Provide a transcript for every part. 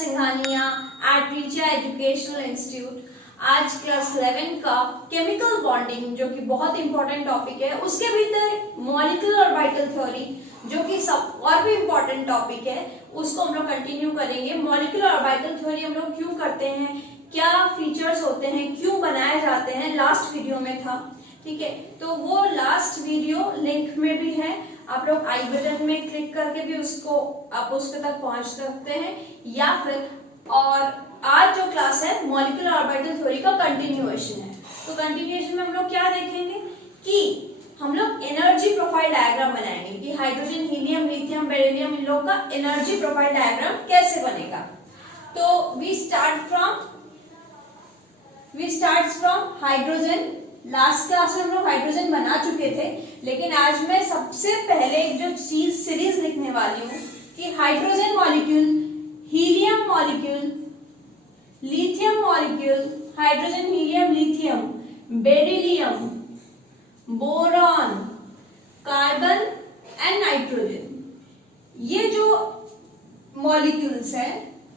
Singhania at Richa educational institute. आज class 11 का chemical bonding जो कि बहुत इंपॉर्टेंट टॉपिक है, उसके भीतर मॉलिक्यूलर ऑर्बिटल थ्योरी जो कि सब और भी इंपॉर्टेंट टॉपिक है, उसको हम लोग कंटिन्यू करेंगे। मॉलिक्यूलर ऑर्बिटल थ्योरी हम लोग क्यों करते हैं, क्या फीचर्स होते हैं, क्यों बनाए जाते हैं, लास्ट वीडियो में था। ठीक है, तो वो लास्ट वीडियो लिंक में भी है, आप लोग आई बटन में क्लिक करके भी उसको आप उसके तक पहुंच सकते हैं, या फिर और आज जो क्लास है मॉलिक्यूलर ऑर्बिटल थ्योरी का कंटिन्यूएशन है। तो कंटिन्यूएशन में हम लोग क्या देखेंगे कि हम लोग एनर्जी प्रोफाइल डायग्राम बनाएंगे कि हाइड्रोजन, हीलियम, लिथियम, बेरिलियम इन लोगों का एनर्जी प्रोफाइल डायग्राम कैसे बनेगा। तो we start from hydrogen. Last class में हम लोग हाइड्रोजन बना चुके थे, लेकिन आज मैं सबसे पहले जो चीज सीरीज लिखने वाली हूँ कि hydrogen molecule, helium molecule, lithium molecule, hydrogen, helium, lithium, beryllium, boron, carbon and nitrogen, ये जो मॉलिक्यूल्स हैं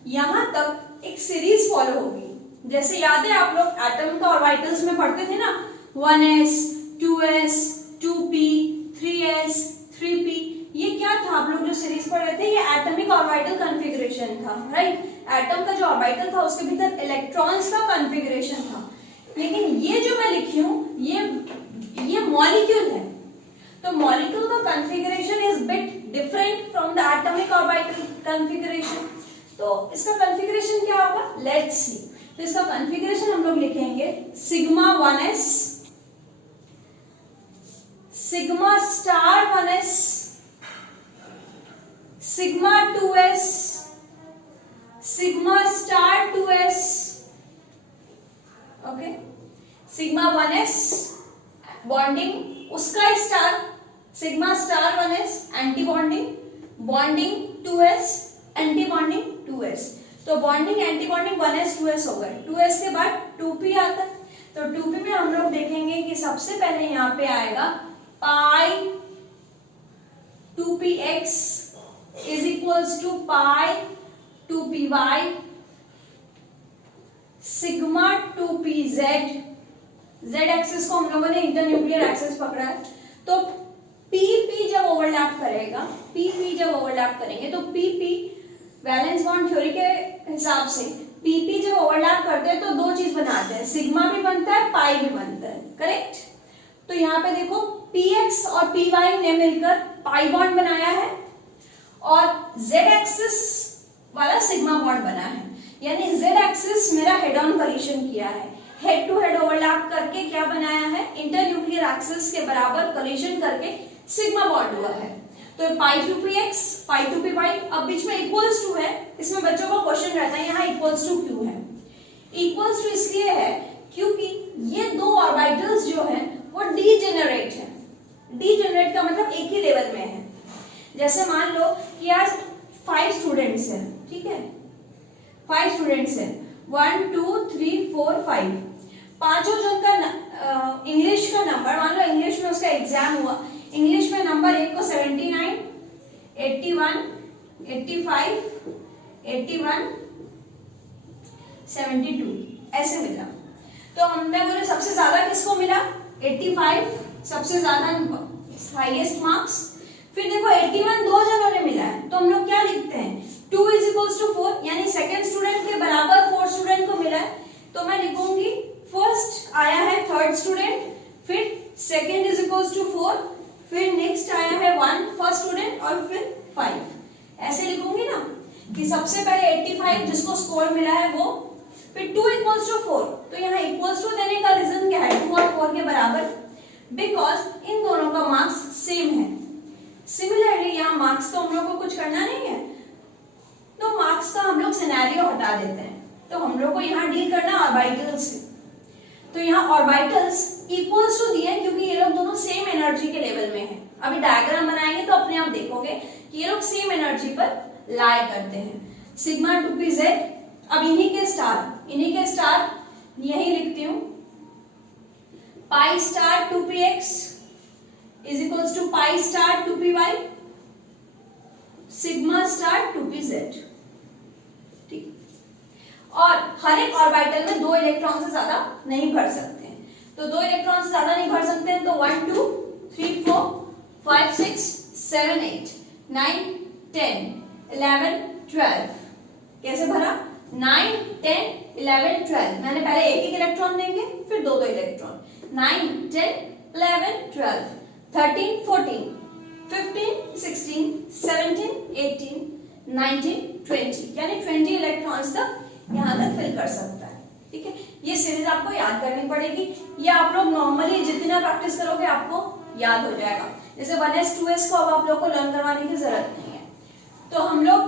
यहां तक एक सीरीज फॉलो होगी। जैसे याद है आप लोग एटम का ऑर्बिटल्स में पढ़ते थे ना, 1s, 2s, 2p, 3s, 3p, ये क्या था आप लोग जो सीरीज पढ़ रहे थे, ये एटॉमिक ऑर्बिटल कॉन्फ़िगरेशन था, राइट। एटम का जो ऑर्बिटल था उसके भीतर इलेक्ट्रॉन्स का कॉन्फ़िगरेशन था। लेकिन ये जो मैं लिखी हूं ये मॉलिक्यूल है, तो मॉलिक्यूल का configuration is bit different from the atomic orbital configuration. तो इसका कॉन्फ़िगरेशन क्या होगा, लेट्स सी। तो इसका कॉन्फ़िगरेशन हम लोग लिखेंगे sigma 1s, sigma star 1s, sigma 2s, sigma star 2s, okay. Sigma 1s bonding, उसका star, sigma star 1s anti bonding, bonding 2s, anti bonding 2s। तो bonding anti bonding 1s 2s हो गए। 2s के बाद 2p आता है, तो 2p में हम लोग देखेंगे कि सबसे पहले यहाँ पे आएगा pi 2px is equals to pi 2py, sigma 2pz, z axis को हम लोगों ने इंटरन्यूक्लियर एक्सिस पकड़ा है। तो pp जब ओवरलैप करेगा, pp जब ओवरलैप करेंगे तो pp वैलेंस बॉन्ड थ्योरी के हिसाब से pp जब ओवरलैप करते हैं तो दो चीज बनाते हैं, सिग्मा भी बनता है, पाई भी बनता है, करेक्ट। तो यहाँ पे देखो px और py ने मिलकर पाई बॉन्ड बनाया है और z एक्सिस वाला सिग्मा बॉन्ड बना है, यानी z एक्सिस मेरा हेड ऑन कोलिशन किया है, हेड टू हेड ओवरलैप करके क्या बनाया है, इंटरन्यूक्लियर एक्सिस के बराबर कोलिशन करके सिग्मा बॉन्ड हुआ है। तो पाई 2px, पाई 2py, अब बीच में इक्वल्स टू है, इसमें बच्चों को क्वेश्चन रहता है यहाँ इक्वल्स टू क्यों है। इक्वल्स टू इसलिए है क्योंकि ये दो ऑर्बिटल्स जो हैं वो डीजेनरेट है। डीजेनरेट का मतलब एक ही लेवल में है। जैसे मान लो कि आज 5 स्टूडेंट्स हैं, ठीक है, 5 स्टूडेंट्स हैं, 1 2 3 4 5, पांचों जन का इंग्लिश का नंबर, मान लो इंग्लिश में उसका एग्जाम हुआ, इंग्लिश में नंबर एक को 79, 81, 85, 81, 72 ऐसे मिला। तो हमने बोले सबसे ज्यादा किसको मिला, 85 सबसे ज्यादा हाईएस्ट मार्क्स। फिर देखो 81 दो जनों ने मिला है, तो हम लोग क्या लिखते हैं, 2 इज इक्वल्स टू 4, यानी सेकेंड स्टूडेंट के बराबर 4 स्टूडेंट को मिला है। तो मैं लिखूंगी फर्स्ट आया है थर्ड स्टूडेंट, फिर सेकेंड इज इक्वल्स टू 4, फिर नेक्स्ट आया है 1 फर्स्ट स्टूडेंट और फिर 5, ऐसे लिखूंगी ना कि सबसे पहले 85 जिसको स्कोर मिला है वो, फिर 2 इक्वल्स टू 4। तो यहाँ इक्वल्स टू देने का रीजन क्या है, 2 और 4 के बराबर, बिकॉज इन दोनों का मार्क्स सेम है। सिमिलरली यहाँ मार्क्स तो हम लोग को कुछ करना नहीं है, तो मार्क्स का हम लोग सिनेरियो हटा देते हैं, तो हम लोग को यहाँ डील करना ऑर्बिटल्स से। तो यहाँ ऑर्बिटल्स इक्वल्स टू दिए क्योंकि ये लोग दोनों सेम एनर्जी के लेवल में हैं। अभी डायग्राम बनाएंगे तो अपने आप देखोगे कि ये लोग सेम एनर्जी पर लाई करते हैं। सिग्मा 2pz, अब इन्हीं के स्टार यही लिखती हूँ, pi star 2px is equals to pi star 2py, sigma star 2pz, ठीक। और हर एक ऑर्बिटल में 2 इलेक्ट्रॉन से ज्यादा नहीं भर सकते हैं। तो 2 इलेक्ट्रॉन से ज्यादा नहीं भर सकते हैं, तो 1 2 3 4 5 6 7 8 9 10 11 12 कैसे भरा 9 10 11 12 मैंने पहले एक इलेक्ट्रॉन देंगे फिर 2 इलेक्ट्रॉन 9 10 11 12 13 14 15 16 17 18 19 20 यानी 20 इलेक्ट्रॉन्स तक यहाँ तक फिल कर सकता है। ठीक है, ये सीरीज आपको याद करनी पड़ेगी। ये आप लोग नॉर्मली जितना प्रैक्टिस करोगे आपको याद हो जाएगा। जैसे 1s 2s को अब आप लोग को लर्न करवाने की जरूरत नहीं है। तो हम लोग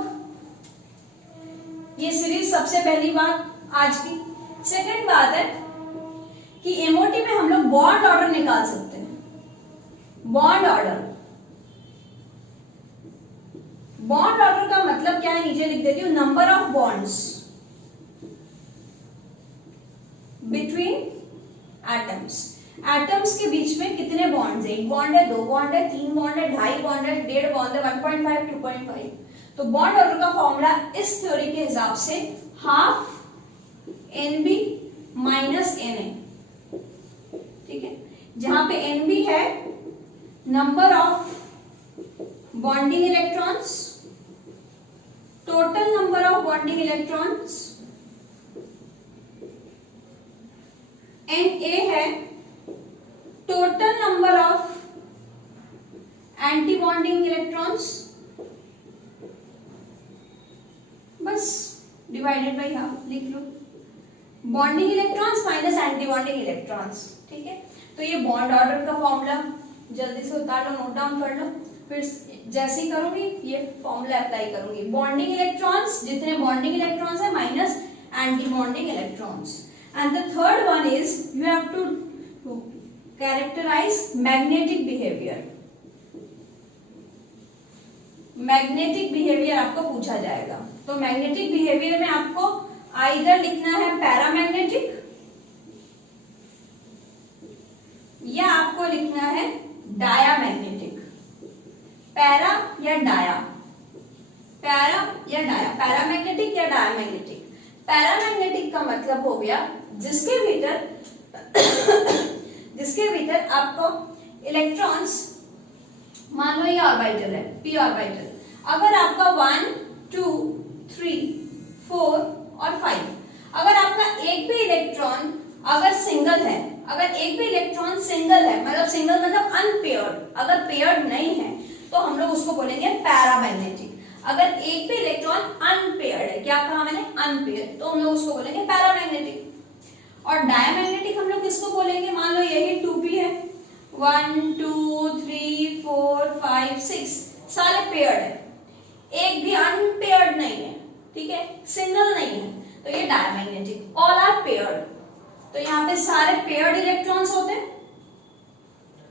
ये सीरीज सबसे पहली बात आज की। सेकंड बात है कि एमओटी में हम लोग बॉन्ड ऑर्डर निकाल सकते हैं। बॉन्ड ऑर्डर का मतलब क्या है नीचे लिख देती हूं, number of bonds between atoms. Atoms के बीच में कितने बॉन्ड्स है, 1 बॉन्ड है, 2 बॉन्ड है, 3 बॉन्ड है, 2.5 बॉन्ड है, 1.5 बॉन्ड है, 1.5 2.5। तो बॉन्ड ऑर्डर का फॉर्मूला इस थ्योरी के हिसाब से हाफ NB माइनस Na। ठीक है, जहां पे NB है number of bonding electrons, total number of bonding electrons, Na है total number of anti bonding electrons, बस डिवाइडेड बाई हाफ लिख लो। Bonding electrons minus anti bonding electrons. ठीक है, तो ये बॉन्ड ऑर्डर का फॉर्मूला जल्दी से उतार लो, नोट डाउन कर लो, फिर जैसे ही करूंगी ये फॉर्मूला अप्लाई करूंगी। बॉन्डिंग इलेक्ट्रॉन्स जितने बॉन्डिंग इलेक्ट्रॉन्स है minus anti bonding electrons. And the third one is you have to characterize magnetic behaviour. Magnetic behaviour आपको पूछा जाएगा। तो मैग्नेटिक बिहेवियर में आपको आइदर लिखना है पैरामैग्नेटिक या आपको लिखना है डायामैग्नेटिक। पैरा या डाया, पैरा या डाया, पैरामैग्नेटिक या डायामैग्नेटिक। पैरामैग्नेटिक का मतलब हो गया जिसके भीतर आपको इलेक्ट्रॉन्स, मान लो ये ऑर्बिटल है p ऑर्बिटल, अगर आपका 1 2 3 4 और 5 अगर आपका एक भी इलेक्ट्रॉन अगर सिंगल है, अगर एक भी इलेक्ट्रॉन सिंगल है मतलब सिंगल मतलब अनपेयर्ड, अगर पेयर्ड नहीं है तो हम लोग उसको बोलेंगे पैरामैग्नेटिक। अगर एक भी इलेक्ट्रॉन अनपेयर्ड है, क्या कहा मैंने, अनपेयर्ड, तो हम लोग उसको बोलेंगे पैरामैग्नेटिक। और डायामैग्नेटिक हम लोग किसको बोलेंगे, मान लो यही 2p है, 1 2 3 4 5 6 सारे पेयर्ड है, एक भी अनपेयर्ड नहीं है, ठीक है, सिंगल नहीं है, तो ये डायामैग्नेटिक। ऑल आर पेयर्ड, तो यहाँ पे सारे पेयर्ड इलेक्ट्रॉन्स होते हैं,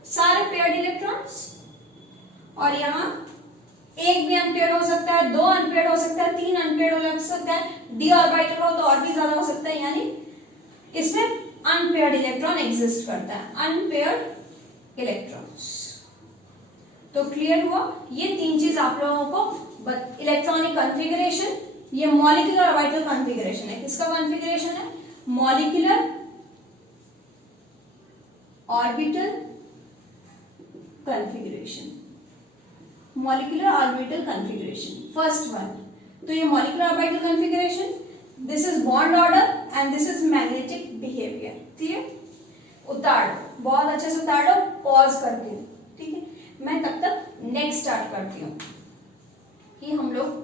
सारे पेयर्ड इलेक्ट्रॉन्स, और यहाँ एक भी अनपेयर्ड हो सकता है, 2 अनपेयर्ड हो सकता है, 3 अनपेयर्ड हो सकता है, d ऑर्बिटल हो तो और भी ज्यादा हो सकता है, यानी इसमें अनपेयर्ड इलेक्ट्रॉन एग्जिस्ट करता है, अनपेयर्ड इलेक्ट्रॉन्स। तो क्लियर हुआ, ये 3 चीज आप लोगों को, इलेक्ट्रॉनिक कॉन्फ़िगरेशन, ये मॉलिक्यूलर ऑर्बिटल कॉन्फ़िगरेशन है, किसका कॉन्फ़िगरेशन है, molecular orbital configuration, molecular orbital configuration first one. तो ये molecular orbital configuration, this is bond order and this is magnetic behaviour. Clear, उतार दो, बहुत अच्छे से उतार दो पॉज करके, ठीक है। मैं तब तक नेक्स्ट स्टार्ट करती हूँ कि हम लोग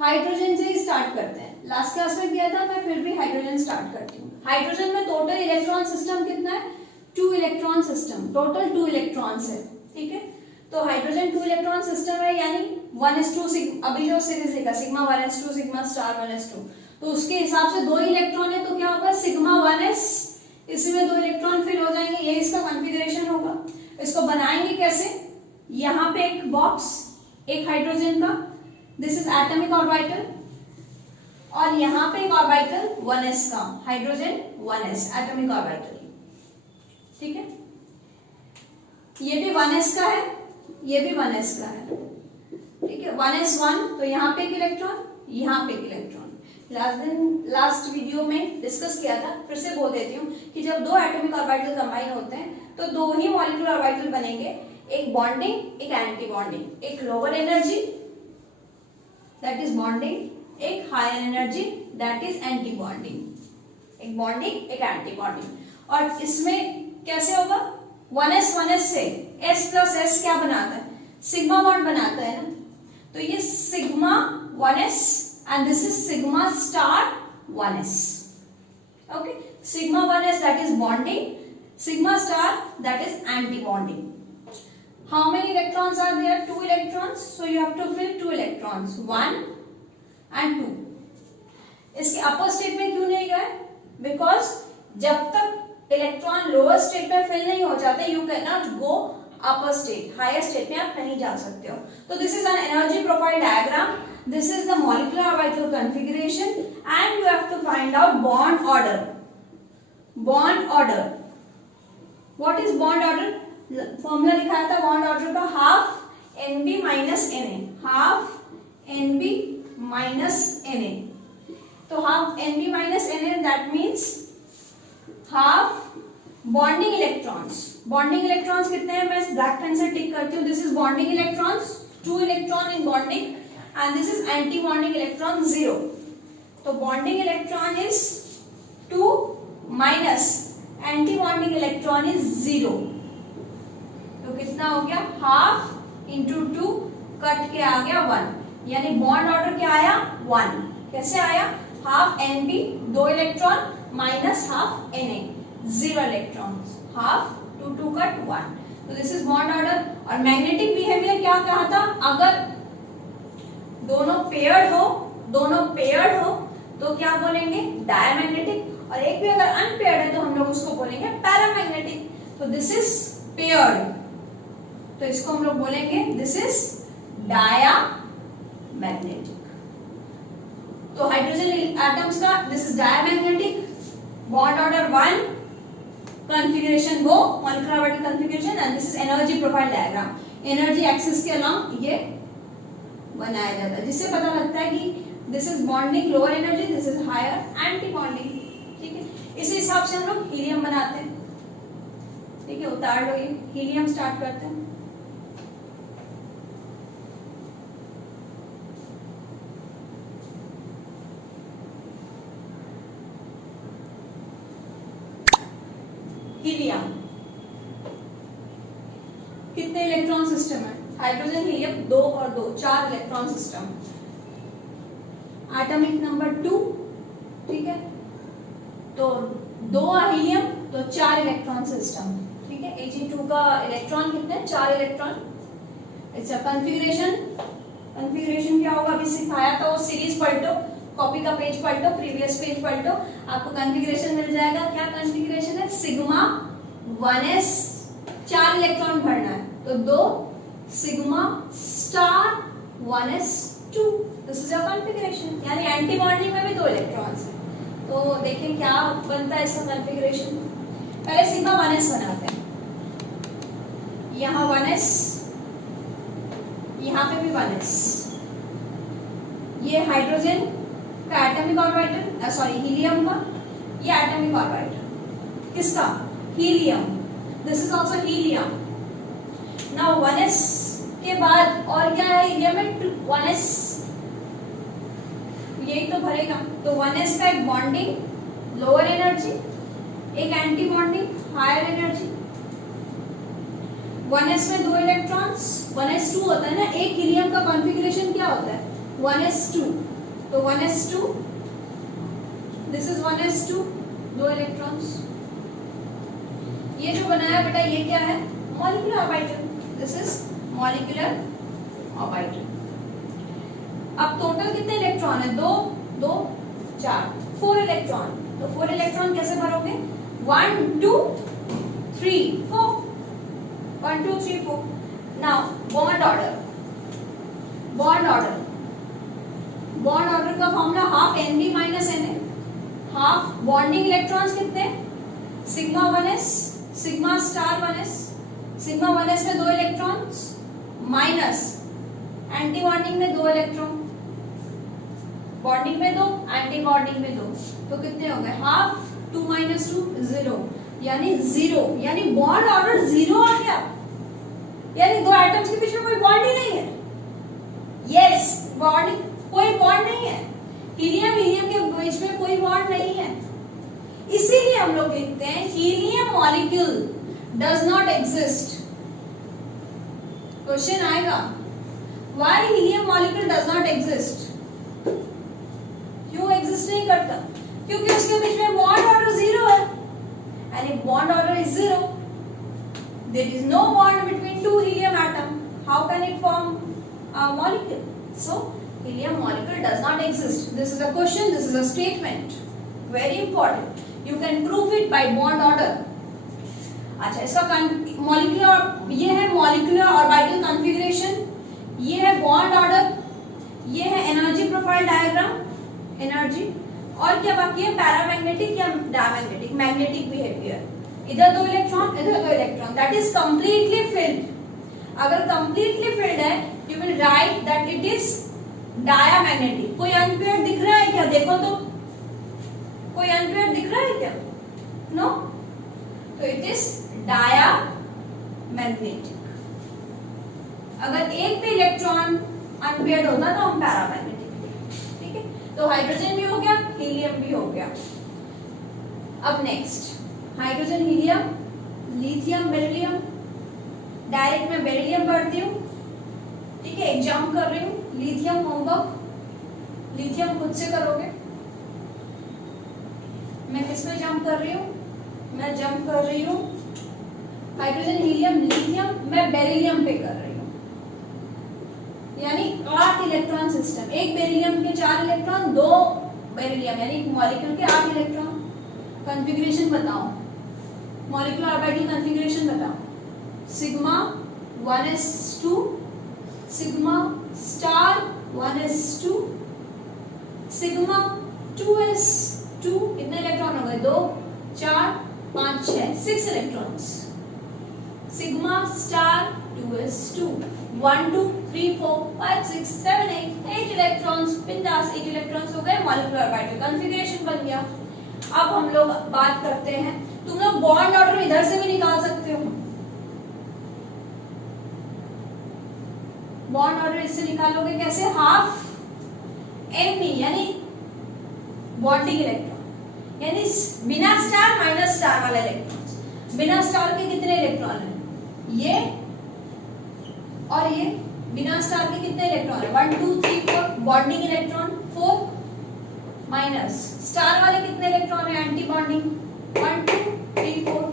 हाइड्रोजन से ही स्टार्ट करते हैं। लास्ट क्लास में किया था, मैं फिर भी हाइड्रोजन स्टार्ट करती हूँ। हाइड्रोजन में टोटल इलेक्ट्रॉन सिस्टम कितना है, 2 इलेक्ट्रॉन सिस्टम, टोटल 2 इलेक्ट्रॉन्स है, ठीक है। तो हाइड्रोजन 2 इलेक्ट्रॉन सिस्टम है, यानी 1s2, अभी जो सीरीज लिखा sigma 1s2 sigma star 1s2, तो उसके हिसाब से 2 इलेक्ट्रॉन है, तो क्या होगा सिग्मा 1s इसमें 2 इलेक्ट्रॉन फिल हो जाएंगे, ये इसका कॉन्फ़िगरेशन होगा। इसको बनाएंगे कैसे, यहाँ पे एक बॉक्स, एक हाइड्रोजन का, दिस इज एटॉमिक ऑर्बिटल, और यहाँ पे एक ऑर्बिटल 1s का, हाइड्रोजन 1s एटॉमिक ऑर्बिटल, ठीक है। ये भी 1s का है, ये भी 1s का है, ठीक है। 1s1, तो यहाँ पे एक इलेक्ट्रॉन, यहाँ पे एक इलेक्ट्रॉन। लास्ट वीडियो में डिस्कस किया था, फिर से बोल देती हूँ कि जब 2 एटॉमिक ऑर्बिटल कंबाइन होते हैं तो 2 ही मॉलिक्यूलर ऑर्बिटल बनेंगे, एक बॉन्डिंग, एक एंटी बॉन्डिंग, एक lower energy that is bonding, एक higher energy that is anti bonding, एक बॉन्डिंग, एक एंटी बॉन्डिंग। और इसमें कैसे होगा, 1s से s प्लस s क्या बनाता है, सिग्मा बॉन्ड बनाता है ना, तो ये sigma 1s and this is sigma star 1s, okay, sigma 1s that is bonding, sigma star that is anti-bonding. How many electrons are there? 2 electrons, so you have to fill 2 electrons, 1 and 2. इसके अपर state में क्यों नहीं गए, because जब तक electron lower state में fill नहीं हो जाते, you can not go upper state, higher state में आप नहीं जा सकते हो। तो this is an energy profile diagram, this is the molecular orbital configuration, and you have to find out bond order. Bond order, what is bond order? Formula लिखाया था bond order का, half Nb minus Na, half Nb minus Na, तो half Nb minus Na that means half bonding electrons. Bonding electrons कितने हैं, मैं black pen से टिक करती हूँ, this is bonding electrons, 2 electron in bonding, and this is anti-bonding electron 0. तो bonding electron is 2 minus anti-bonding electron is 0. तो कितना हो गया, हाफ इंटू 2 कट के आ गया 1, यानी बॉन्ड ऑर्डर क्या आया 1। कैसे आया, half Nb 2 electron minus half Na 0 electron, half 2 cut 1, तो दिस इज बॉन्ड ऑर्डर। और मैग्नेटिक बिहेवियर क्या कहा था, अगर दोनों पेयर्ड हो तो क्या बोलेंगे, डायमैग्नेटिक, और एक भी अगर अनपेयर्ड है तो हम लोग उसको बोलेंगे पैरामैग्नेटिक। तो दिस इज पेयर्ड, तो इसको हम लोग बोलेंगे दिस इज डायमैग्नेटिक। तो हाइड्रोजन एटम्स का this is diamagnetic, bond order 1, configuration वो molecular orbital configuration, and this is energy profile diagram. Energy axis के अलोंग ये बनाया जाता है, जिससे पता लगता है कि this is bonding lower energy, this is higher anti bonding, ठीक है। इसी हिसाब से हम लोग हीलियम बनाते हैं, ठीक है। उतार लो, ये हीलियम स्टार्ट करते हैं। हीलियम कितने इलेक्ट्रॉन सिस्टम है, हाइड्रोजन हीलियम 2 और 2 4 इलेक्ट्रॉन सिस्टम, एटॉमिक नंबर 2, ठीक है। तो 2 हीलियम तो 4 इलेक्ट्रॉन सिस्टम, ठीक है। Ag2 का इलेक्ट्रॉन कितने, 4 इलेक्ट्रॉन। इसका कॉन्फ़िगरेशन क्या होगा, अभी सिखाया था, वो सीरीज पलटो, कॉपी का पेज पलटो, प्रीवियस पेज पलटो, आपको कॉन्फ़िगरेशन मिल जाएगा। क्या कॉन्फ़िगरेशन है, सिग्मा 1s 4 इलेक्ट्रॉन भरना है, तो 2 sigma star 1s2, this is a configuration, यानी एंटी बॉन्डिंग में भी 2 इलेक्ट्रॉन्स हैं। तो देखिए क्या बनता है इसका कॉन्फ़िगरेशन। पहले सिग्मा 1s बनाते हैं, यहाँ 1s, यहाँ पे भी 1s, ये हाइड्रोजन का एटॉमिक ऑर्बिटल, सॉरी हीलियम का, ये एटॉमिक ऑर्बिटल किसका, helium, this is also helium. Now 1s के बाद और क्या है हीलियम में, 1s यही तो भरेगा, तो 1s का एक बॉन्डिंग लोअर एनर्जी, एक anti bonding higher energy. 1s में 2 इलेक्ट्रॉन्स, 1s2 होता है ना, एक हीलियम का कॉन्फ़िगरेशन क्या होता है 1s2, तो 1s2, this is 1s2 2 electrons. ये जो बनाया बेटा ये क्या है, molecular orbital, this is molecular orbital. अब टोटल कितने इलेक्ट्रॉन है, 2 2 4 4 इलेक्ट्रॉन। तो 4 इलेक्ट्रॉन कैसे भरोगे, 1 2 3 4 1 2 3 4. Now bond order. Bond order का formula half Nb minus Na. Half bonding electrons कितने, sigma 1s sigma star 1s. Sigma 1s में 2 इलेक्ट्रॉन्स माइनस एंटी बॉन्डिंग में 2 electron, bonding में 2 एंटी बॉन्डिंग में 2, तो कितने हो गए, हाफ 2 माइनस 2 0, यानी 0, यानी बॉन्ड ऑर्डर 0 आ गया, यानी दो एटम्स के बीच में कोई बॉन्ड ही नहीं है. यस, बॉन्ड, कोई बॉन्ड नहीं है, हीलियम हीलियम के बीच में कोई बॉन्ड नहीं है. इसीलिए हम लोग लिखते हैं helium molecule does not exist. Question आएगा, why helium molecule does not exist, क्यों एग्जिस्ट नहीं करता, क्योंकि उसके बीच में बॉन्ड ऑर्डर 0 है. And if bond order is 0, there is no bond between two helium atom, how can it form a molecule? So helium molecule does not exist. This is a question, this is a statement, very important. You can prove it by bond order. अच्छा, इसका molecular, ये है molecular orbital configuration, ये है bond order, ये है energy profile diagram, energy, और क्या बाकी है, पैरामैग्नेटिक या डायमैग्नेटिक, मैग्नेटिक बिहेवियर. इधर 2 इलेक्ट्रॉन, इधर 2 electron, that is completely filled. अगर कंप्लीटली फिल्ड है, you will write that it is diamagnetic. कोई अनपेयर्ड दिख रहा है क्या, देखो तो, कोई अनपेयर्ड दिख रहा है क्या, नो, तो इट इज diamagnetic. अगर एक भी इलेक्ट्रॉन अनपेयर्ड होता तो हम पैरामैग्नेटिक. ठीक है, तो हाइड्रोजन भी हो गया, हीलियम भी हो गया. अब next hydrogen, helium, lithium, beryllium. Direct मैं बेरिलियम पढ़ती हूँ, ठीक है, एक जंप कर रही हूँ. लिथियम होमवर्क, लिथियम खुद से करोगे. मैं किस में जंप कर रही हूँ, मैं जंप कर रही हूँ हाइड्रोजन, हीलियम, लिथियम, मैं बेरिलियम पे कर रही हूँ. यानी 8 इलेक्ट्रॉन सिस्टम, एक बेरिलियम के 4 इलेक्ट्रॉन, 2 बेरिलियम, यानी मॉलिक्यूल के 8 इलेक्ट्रॉन. कॉन्फ़िगरेशन बताओ, मॉलिक्यूलर ऑर्बिटल कॉन्फ़िगरेशन बताओ. Sigma 1s2, sigma star 1s2, sigma 2s2, कितने इलेक्ट्रॉन हो गए, 2 4 5 6 6 electrons. Sigma star 2s2, 1 2 3 4 5 6 7 8 electrons, 8 electrons हो गए, मॉलिक्यूलर ऑर्बिटल कॉन्फ़िगरेशन बन गया. अब हम लोग बात करते हैं, तुम लोग बॉन्ड ऑर्डर इधर से भी निकाल सकते हो. बॉन्ड ऑर्डर इससे निकालोगे कैसे, हाफ Nb यानी बॉन्डिंग इलेक्ट्रॉन, यानी बिना स्टार माइनस स्टार वाले इलेक्ट्रॉन. बिना स्टार के कितने इलेक्ट्रॉन है, ये और ये. बिना स्टार के कितने इलेक्ट्रॉन है, 1 2 3 4, बॉन्डिंग इलेक्ट्रॉन 4, माइनस स्टार वाले कितने इलेक्ट्रॉन है, एंटी बॉन्डिंग 1 2 3 4.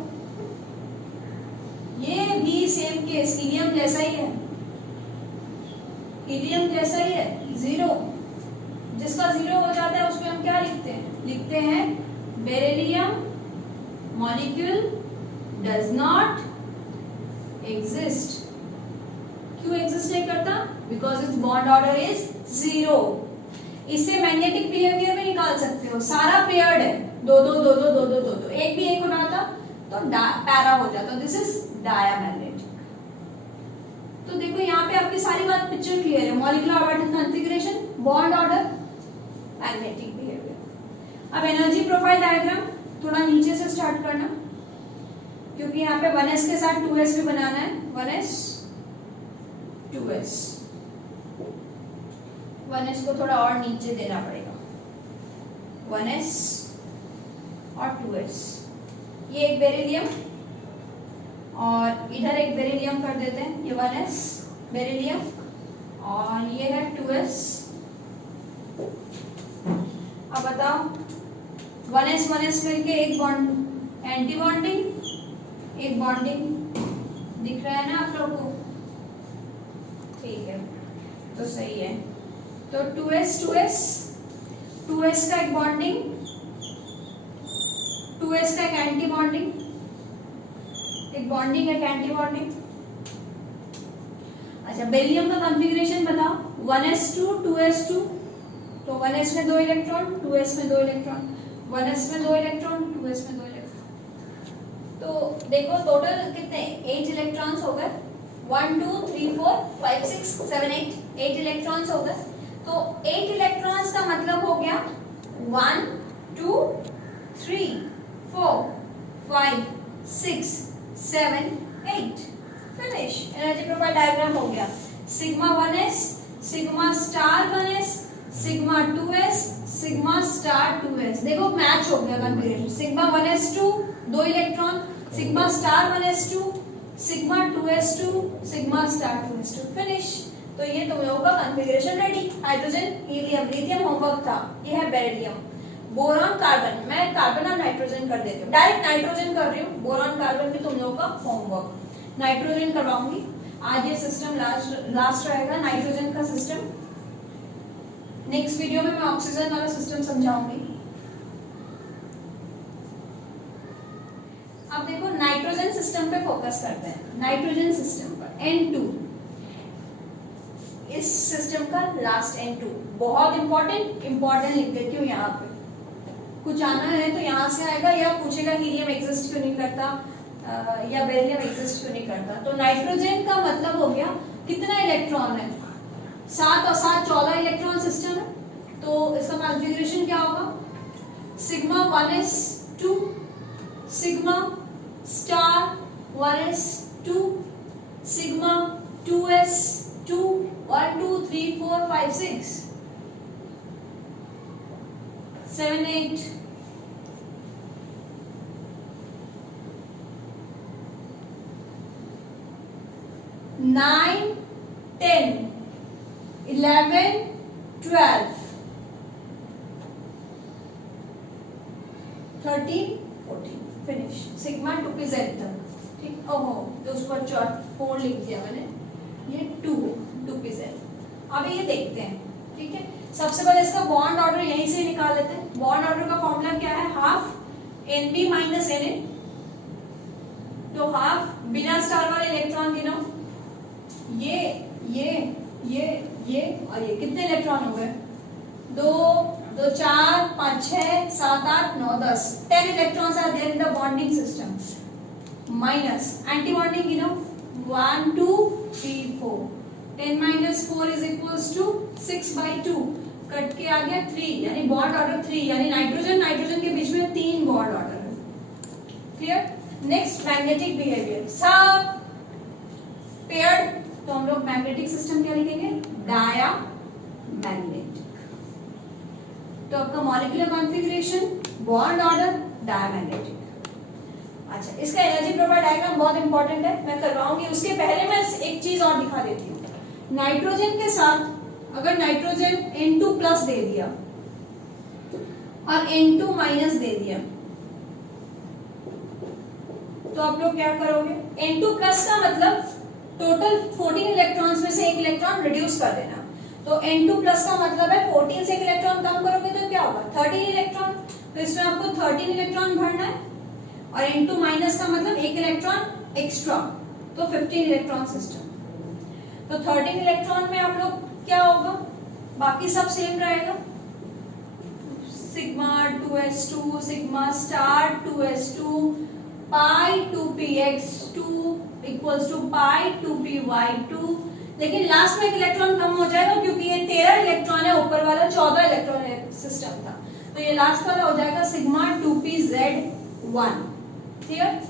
ये भी सेम केस, हीलियम जैसा ही है, हीलियम जैसा ही है, 0. जिसका 0 हो जाता है उसमें हम क्या लिखते हैं, लिखते हैं beryllium molecule does not exist. क्यों एग्जिस्ट नहीं करता, because it's bond order is 0. इससे मैग्नेटिक बिहेवियर में निकाल सकते हो, सारा पेयर्ड है, 2 2 2 2 2 2 2, एक भी एक बनाता तो पैरा हो जाता. This is diamagnetic. तो देखो यहाँ पे आपकी सारी बात पिक्चर क्लियर है, molecular orbital configuration, bond order, magnetic behaviour. अब एनर्जी प्रोफाइल डायग्राम थोड़ा नीचे से स्टार्ट करना, क्योंकि यहाँ पे 1s के साथ 2s भी बनाना है. 1s 2s, 1s को थोड़ा और नीचे देना पड़ेगा, 1s और 2s. ये एक बेरिलियम और इधर एक बेरिलियम कर देते हैं, ये 1s बेरिलियम और ये है 2s. अब बताओ, 1s मिलके एक बॉन्ड, एंटी बॉन्डिंग, एक बॉन्डिंग, दिख रहा है ना आप लोग को, ठीक है, तो सही है. तो 2s का एक बॉन्डिंग, 2 2s का एक एंटी बॉन्डिंग, एक बॉन्डिंग एक एंटी बॉन्डिंग। अच्छा बेरिलियम का कॉन्फ़िगरेशन बताओ, 1s2 2s2, तो 1s में 2 इलेक्ट्रॉन, 2s में 2 इलेक्ट्रॉन, 1s में 2 इलेक्ट्रॉन, 2s में 2 इलेक्ट्रॉन। तो देखो टोटल कितने 8 इलेक्ट्रॉन्स हो गए, 1 2 3 4 5 6 7 8 इलेक्ट्रॉन्स हो गए। तो 8 इलेक्ट्रॉन्स का मतलब हो गया 1 2 3 4 5 6 7 8। फिनिश। एनर्जी प्रोफाइल डायग्राम हो गया। Sigma 1s, sigma star 1s, sigma 2s, sigma star 2s। देखो मैच हो गया configuration. Sigma 1s2 2 electron, sigma star 1s2, sigma 2s2, sigma star 2s2। Finish. तो ये तुम लोगों का configuration ready. Hydrogen, helium, lithium homework था। ये है बेरिलियम, बोरॉन, कार्बन। मैं कार्बन और नाइट्रोजन कर देती हूँ, डायरेक्ट नाइट्रोजन कर रही हूँ। बोरॉन कार्बन भी तुम लोगों का होमवर्क। नाइट्रोजन करवाऊंगी आज, ये सिस्टम लास्ट रहेगा नाइट्रोजन का सिस्टम। नेक्स्ट वीडियो में मैं ऑक्सीजन वाला सिस्टम समझाऊंगी। अब देखो नाइट्रोजन सिस्टम पे फोकस करते हैं। नाइट्रोजन सिस्टम पर N2, इस सिस्टम का लास्ट N2 बहुत इंपॉर्टेंट लिख देती हूँ यहाँ पे। कुछ आना है तो यहाँ से आएगा, या पूछेगा हीलियम एग्जिस्ट क्यों नहीं करता या बेरिलियम एग्जिस्ट क्यों नहीं करता। तो नाइट्रोजन का मतलब हो गया कितना इलेक्ट्रॉन है, 7 और 7 14 इलेक्ट्रॉन सिस्टम है। तो इसका कॉन्फ़िगरेशन क्या होगा, sigma 1s2, sigma star 1s2, sigma 2s2, 1 2 3 4 5 6 7 8 9 10 11 12 13 14। Finish. Sigma 2pz तक, ठीक। ओहो तो उस पर 4 लिख दिया मैंने, ये 2pz। अब ये देखते हैं, ठीक है। सबसे पहले इसका बॉन्ड ऑर्डर यहीं से निकाल लेते हैं। बॉन्ड ऑर्डर का फॉर्मूला क्या है, हाफ Nb माइनस Na। तो हाफ बिना स्टार वाले इलेक्ट्रॉन गिनो, ये और ये कितने इलेक्ट्रॉन हो गए, 2 2 4 5 6 7 8 9 10 10 electrons are there in the bonding system. Minus anti bonding गिनो, 1 2 3 4, 10 minus 4 is equals to 6/2। Cut के आ गया 3, यानी बॉन्ड ऑर्डर 3, यानी नाइट्रोजन के बीच में 3 बॉन्ड ऑर्डर है। क्लियर। नेक्स्ट मैग्नेटिक बिहेवियर, सब पेयर्ड। तो हम लोग मैग्नेटिक सिस्टम क्या लिखेंगे, डाया मैग्नेटिक। तो आपका molecular configuration, bond order, diamagnetic. अच्छा इसका एनर्जी प्रोफाइल डायग्राम बहुत इंपॉर्टेंट है, मैं करवाऊंगी। उसके पहले मैं एक चीज और दिखा देती हूँ। नाइट्रोजन के साथ अगर नाइट्रोजन N2 प्लस दे दिया और N2 माइनस दे दिया, तो आप लोग क्या करोगे, N2 प्लस का मतलब टोटल 14 इलेक्ट्रॉन्स में से एक इलेक्ट्रॉन रिड्यूस कर देना। तो N2 प्लस का मतलब है 14 से एक इलेक्ट्रॉन कम करोगे तो क्या होगा, 13 इलेक्ट्रॉन। तो इसमें आपको 13 इलेक्ट्रॉन भरना है, और N2 माइनस का मतलब एक इलेक्ट्रॉन एक्स्ट्रा, तो 15 इलेक्ट्रॉन सिस्टम। तो 13 इलेक्ट्रॉन में आप लोग क्या होगा, बाकी सब सेम रहेगा। Sigma 2s2, sigma star 2s2, pi 2px2 equals to pi 2py2। लेकिन लास्ट में एक इलेक्ट्रॉन कम हो जाएगा, क्योंकि ये 13 इलेक्ट्रॉन है, ऊपर वाला 14 इलेक्ट्रॉन सिस्टम था। तो ये लास्ट वाला हो जाएगा सिग्मा 2pz1। क्लियर।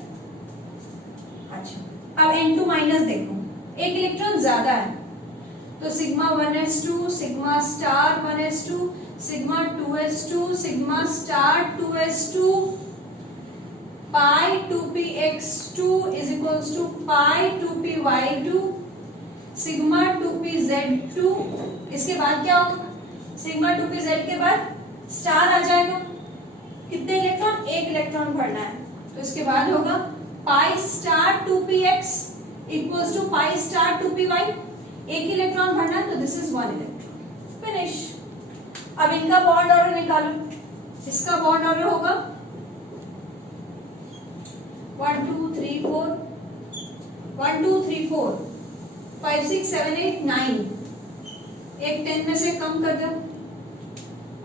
अच्छा अब N2 माइनस देखो, एक इलेक्ट्रॉन ज्यादा है, तो sigma 1s2, sigma star 1s2, sigma 2s2, sigma star 2s2, pi 2px2 is equals to pi 2py2, sigma 2pz2। इसके बाद क्या होगा, सिग्मा 2pz के बाद स्टार आ जाएगा, कितने इलेक्ट्रॉन, एक इलेक्ट्रॉन भरना है। तो इसके बाद होगा pi star 2px equals to pi star 2py, एक इलेक्ट्रॉन भरना है, तो दिस इज 1 इलेक्ट्रॉन। फिनिश। अब इनका बॉन्ड ऑर्डर निकालो। इसका बॉन्ड ऑर्डर होगा 1 2 3 4 1 2 3 4 5 6 7 8 9, एक 10 में से कम कर दो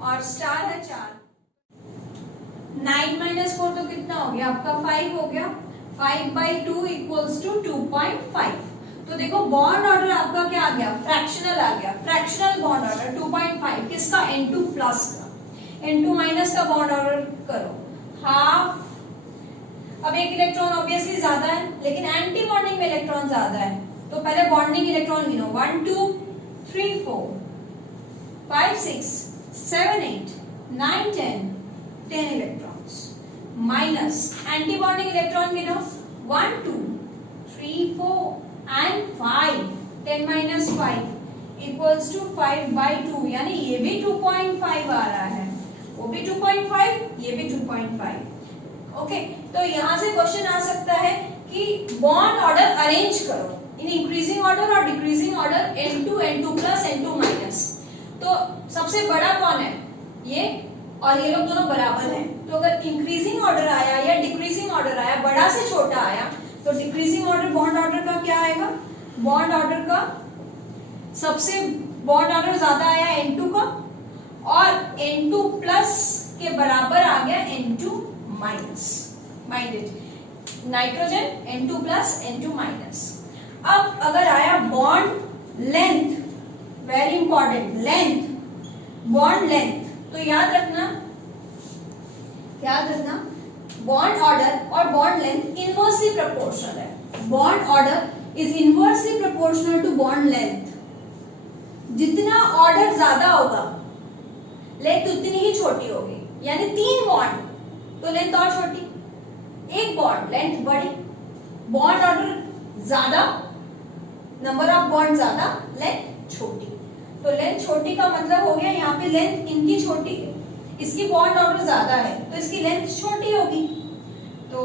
और स्टार है 4। 9 माइनस 4 तो कितना हो गया आपका 5 हो गया। 5/2 इक्वल्स टू 2.5। तो देखो बॉन्ड ऑर्डर आपका क्या आ गया, फ्रैक्शनल आ गया। फ्रैक्शनल बॉन्ड ऑर्डर 2.5 किसका, N2 प्लस का। N2 माइनस का बॉन्ड ऑर्डर करो, हाफ। अब एक इलेक्ट्रॉन ऑब्वियसली ज्यादा है, लेकिन एंटी बॉन्डिंग में इलेक्ट्रॉन ज्यादा है, तो पहले बॉन्डिंग इलेक्ट्रॉन गिनो। 1 2 3 4 5 6 7 8 9 10 electrons, minus anti bonding electron गिनो। 1 2 3 4 and 5, 10 minus 5 equals to 5/2, यानी ये भी 2.5 आ रहा है, वो भी 2.5, ये भी 2.5। ओके, तो यहाँ से क्वेश्चन आ सकता है कि बॉन्ड ऑर्डर अरेंज करो इन इंक्रीजिंग ऑर्डर और decreasing order, N2 N2 plus N2 minus. तो सबसे बड़ा कौन है, ये और ये लोग दोनों बराबर हैं। तो अगर इंक्रीजिंग ऑर्डर आया या डिक्रीजिंग ऑर्डर आया, बड़ा से छोटा आया, तो डिक्रीजिंग ऑर्डर बॉन्ड ऑर्डर का क्या आएगा, बॉन्ड ऑर्डर का सबसे बॉन्ड ऑर्डर ज्यादा आया N2 का, और N2 प्लस के बराबर आ गया N2 minus. Minded nitrogen N2 plus N2 minus. अब अगर आया bond length, very important, length, bond length, तो याद रखना बॉन्ड ऑर्डर और बॉन्ड लेंथ इनवर्सली प्रोपोर्शनल है। Bond order is inversely proportional to bond length. जितना ऑर्डर ज्यादा होगा लेंथ उतनी ही छोटी होगी, यानी 3 बॉन्ड तो लेंथ और छोटी, 1 बॉन्ड लेंथ बड़ी। बॉन्ड ऑर्डर ज्यादा, नंबर ऑफ बॉन्ड ज्यादा, लेंथ छोटी। तो लेंथ छोटी का मतलब हो गया यहाँ पे लेंथ इनकी छोटी है, इसकी बॉन्ड ऑर्डर ज्यादा है तो इसकी लेंथ छोटी होगी, तो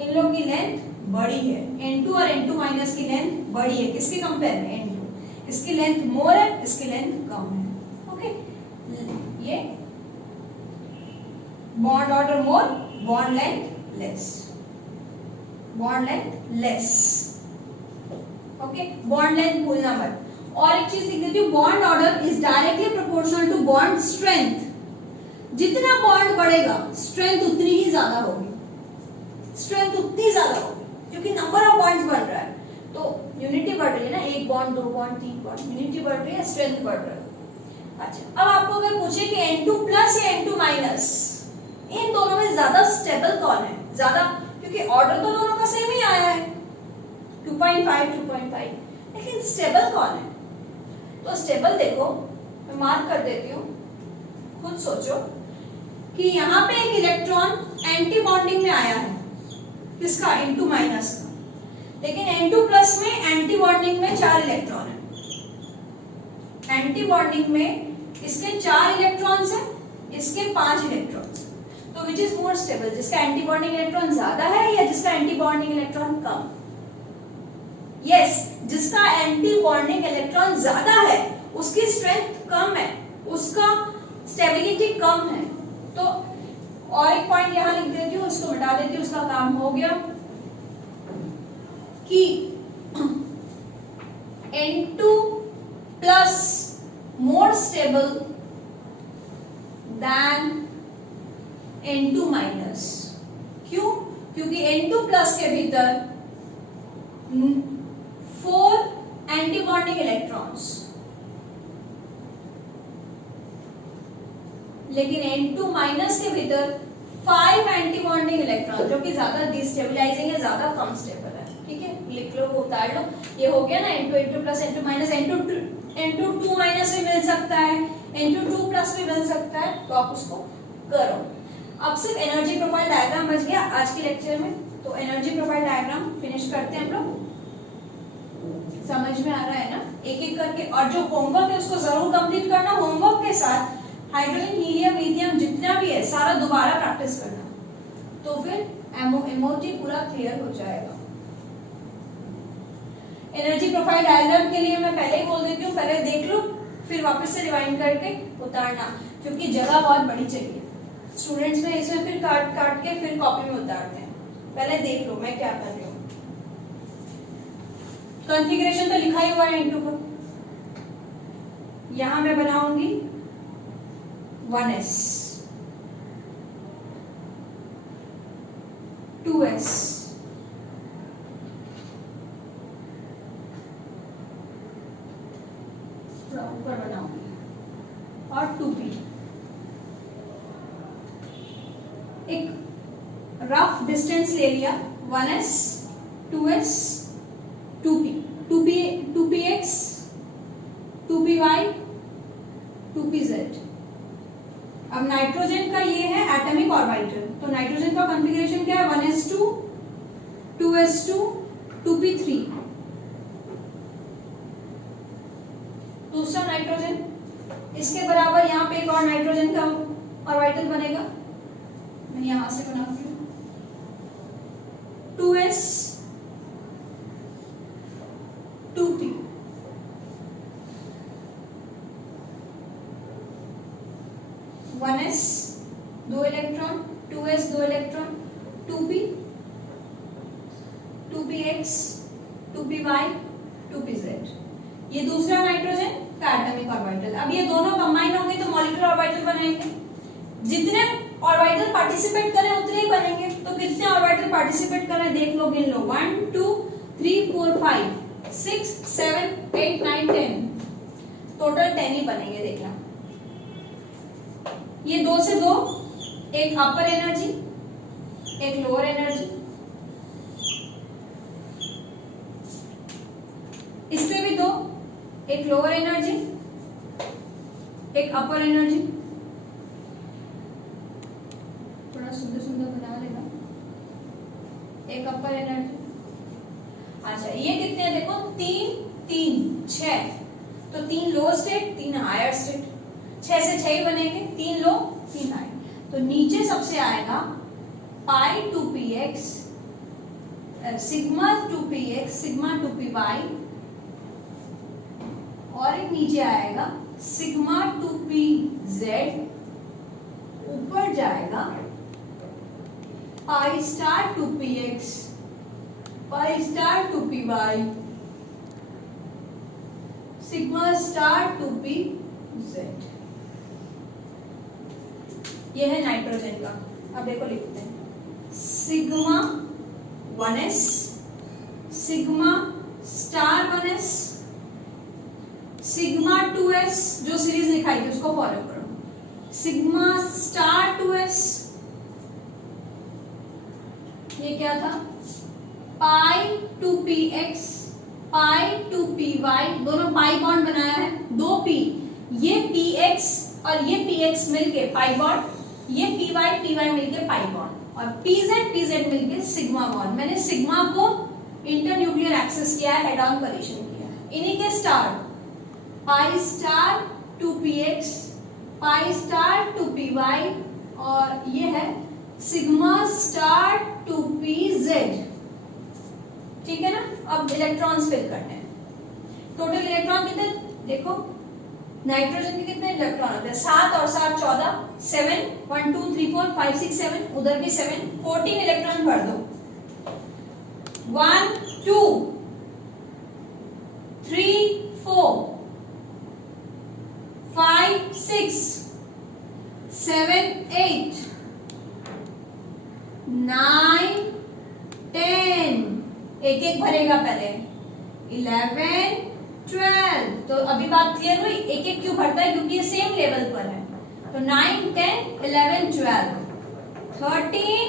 इन लोगों की लेंथ बड़ी है। N2 और N2 माइनस की लेंथ बड़ी है, किसके कंपेयर में, N2। इसकी लेंथ मोर है, इसकी लेंथ कम है। ओके, ये bond order more, bond length less, bond length less. Okay, bond length भूलना मत। और एक चीज लिख देती हूँ, bond order is directly proportional to bond strength. जितना बॉन्ड बढ़ेगा स्ट्रेंथ उतनी ही ज्यादा होगी, स्ट्रेंथ उतनी ज्यादा होगी, क्योंकि नंबर ऑफ बॉन्ड्स बढ़ रहा है तो यूनिटी बढ़ रही है ना, 1 बॉन्ड 2 बॉन्ड 3 बॉन्ड, यूनिटी बढ़ रही है, स्ट्रेंथ बढ़ रहा है। अच्छा, अब आपको अगर पूछे कि N2 प्लस या N2 माइनस, इन दोनों में ज्यादा स्टेबल कौन है, ज्यादा, क्योंकि ऑर्डर तो दोनों का सेम ही आया है 2.5, लेकिन स्टेबल कौन है। तो स्टेबल देखो, मैं मार्क कर देती हूँ, खुद सोचो कि यहाँ पे एक इलेक्ट्रॉन एंटी बॉन्डिंग में आया है, किसका, N2 माइनस का, लेकिन N2 प्लस में एंटी बॉन्डिंग में 4 इलेक्ट्रॉन है। एंटी बॉन्डिंग में इसके 4 इलेक्ट्रॉन्स हैं, इसके 5 इलेक्ट्रॉन्स, तो विच इज मोर स्टेबल, जिसका एंटी बॉन्डिंग इलेक्ट्रॉन ज्यादा है या जिसका एंटी बॉन्डिंग इलेक्ट्रॉन कम। यस, जिसका एंटी बॉन्डिंग इलेक्ट्रॉन ज्यादा है उसकी स्ट्रेंथ कम है, उसका स्टेबिलिटी कम है। तो और एक पॉइंट यहां लिख देती हूँ, उसको मिटा देती हूँ, उसका काम हो गया कि N2 plus more stable then N2 minus. क्यों, क्योंकि N2 प्लस के भीतर 4 एंटी बॉन्डिंग इलेक्ट्रॉन्स, लेकिन N2 माइनस के भीतर 5 एंटी बॉन्डिंग इलेक्ट्रॉन, जो कि ज्यादा डिस्टेबलाइजिंग है, ज्यादा कम स्टेबल है। ठीक है, लिख लो, उतार लो, ये हो गया ना N2 plus N2 minus. N2 2 minus भी मिल सकता है, N2 2 प्लस भी मिल सकता है, तो आप उसको करो। अब सिर्फ एनर्जी प्रोफाइल डायग्राम बच गया आज के लेक्चर में, तो एनर्जी प्रोफाइल डायग्राम फिनिश करते हैं हम लोग। समझ में आ रहा है ना, एक एक करके, और जो होमवर्क है उसको जरूर कंप्लीट करना। होमवर्क के साथ हाइड्रोजन, हीलियम, लिथियम जितना भी है सारा दोबारा प्रैक्टिस करना, तो फिर एमओटी पूरा क्लियर हो जाएगा। एनर्जी प्रोफाइल डायग्राम के लिए मैं पहले ही बोल देती हूँ, पहले देख लो फिर वापस से रिवाइंड करके उतारना, क्योंकि जगह बहुत बड़ी चाहिए। स्टूडेंट्स में इसमें फिर काट काट के फिर कॉपी में उतारते हैं। पहले देख लो मैं क्या कर रही हूँ। कॉन्फ़िगरेशन तो लिखा ही हुआ है इंटू पर, यहां मैं बनाऊंगी 1s 2s ऊपर बनाऊंगी और 2p। एक रफ डिस्टेंस ले लिया 1s 2s 2p 2px 2py 2pz। अब नाइट्रोजन का ये है एटॉमिक ऑर्बिटल, तो नाइट्रोजन का कॉन्फ़िगरेशन क्या है 1s2 2s2 2p3। दूसरा नाइट्रोजन, इसके बराबर यहाँ पे एक और नाइट्रोजन का ऑर्बिटल बनेगा, मैं यहां से बनाती हूँ 2s 2p 1s 2 electron 2s 2 electron 2p 2px 2py 2pz। ये दूसरा नाइट्रोजन का एटॉमिक ऑर्बिटल। अब ये दोनों कंबाइन होंगे तो मॉलिक्यूलर ऑर्बिटल बनाएंगे। जितने ऑर्बिटल पार्टिसिपेट करें उतने ही बनेंगे। तो कितने ऑर्बिटल पार्टिसिपेट करें देख लो, गिन लो 1 2 3 4 5 6 7 8 9 10, टोटल 10 ही बनेंगे। देखना ये 2 से 2, एक अपर एनर्जी एक लोअर एनर्जी, इससे भी 2, एक लोअर एनर्जी एक अपर एनर्जी। थोड़ा सुंदर सुंदर बना लेना, एक अपर एनर्जी। अच्छा ये कितने हैं देखो, 3 3 6, तो 3 लो स्टेट 3 हायर स्टेट, 6 से 6 ही बनेंगे, 3 लो 3 हाई। तो नीचे सबसे आएगा pi 2px sigma 2px sigma 2py, और एक नीचे आएगा सिग्मा 2pz, ऊपर जाएगा पाई स्टार 2px पाई star 2py sigma star 2pz। ये है नाइट्रोजन का। अब देखो लिखते हैं sigma 1s sigma star 1s sigma 2s, जो सीरीज दिखाई थी उसको फॉलो करो, सिग्मा स्टार 2s, ये क्या था पाई 2px पाई 2py, दोनों पाई बॉन्ड बनाया है 2p, ये px और ये px मिलके पाई बॉन्ड, ये py मिलके पाई बॉन्ड, और pz मिलके सिग्मा बॉन्ड। मैंने सिग्मा को इंटरन्यूक्लियर एक्सेस किया है, हेड ऑन कलीशन किया है। इन्हीं के स्टार पाई स्टार 2px पाई स्टार 2py, और ये है सिग्मा स्टार 2pz। ठीक है ना। अब इलेक्ट्रॉन्स फिल करने हैं। टोटल इलेक्ट्रॉन कितने देखो, नाइट्रोजन के कितने इलेक्ट्रॉन होते हैं 7 और 7 14, 7 1 2 3 4 5 6 7, उधर भी 7, 14 इलेक्ट्रॉन भर दो। 1 2 3 4 5 6 7 8 9 10, एक एक भरेगा पहले 11 12। तो अभी बात क्लियर हुई, एक एक क्यों भरता है, क्योंकि ये सेम लेवल पर है। तो 9 10 11 12 13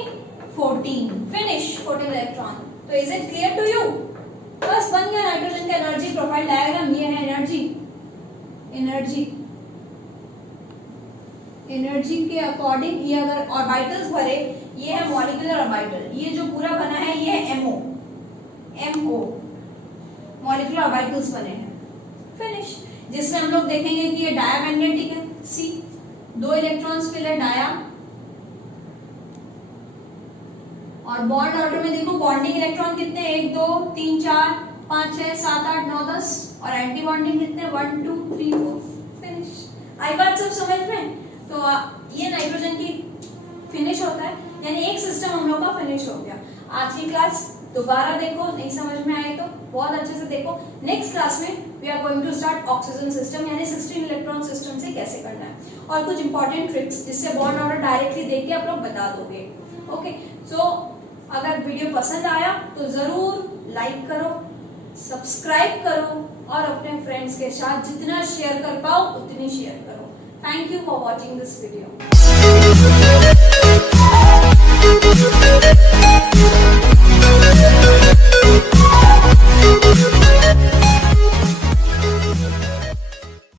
14 फिनिश 14 इलेक्ट्रॉन। तो is it clear to you? बस बन गया नाइट्रोजन का एनर्जी प्रोफाइल डायग्राम। ये है एनर्जी के अकॉर्डिंग ये अगर ऑर्बिटल्स भरे, ये है मॉलिक्यूलर ऑर्बिटल, ये जो पूरा बना है ये है MO मॉलिक्यूलर ऑर्बिटल्स बने हैं। फिनिश। जिसमें हम लोग देखेंगे कि ये डायामैग्नेटिक है C, 2 इलेक्ट्रॉन्स फिल है डाया, और बॉन्ड ऑर्डर में देखो बॉन्डिंग इलेक्ट्रॉन कितने 1 2 3 4 5 6 7 8 9 10, और एंटी बॉन्डिंग कितने 1 2 3 4। फिनिश। आई बात सब समझ में? तो ये नाइट्रोजन की फिनिश होता है, यानी एक सिस्टम हम लोग का फिनिश हो गया। आज की क्लास दोबारा देखो, नहीं समझ में आए तो बहुत अच्छे से देखो। नेक्स्ट क्लास में we are going to start oxygen system, यानी 16 इलेक्ट्रॉन सिस्टम से कैसे करना है, और कुछ इंपॉर्टेंट ट्रिक्स जिससे बॉन्ड ऑर्डर डायरेक्टली देख के आप लोग बता दोगे। ओके, सो अगर वीडियो पसंद आया तो जरूर लाइक करो, सब्सक्राइब करो और अपने फ्रेंड्स के साथ जितना शेयर कर पाओ उतनी शेयर करो। Thank you for watching this video.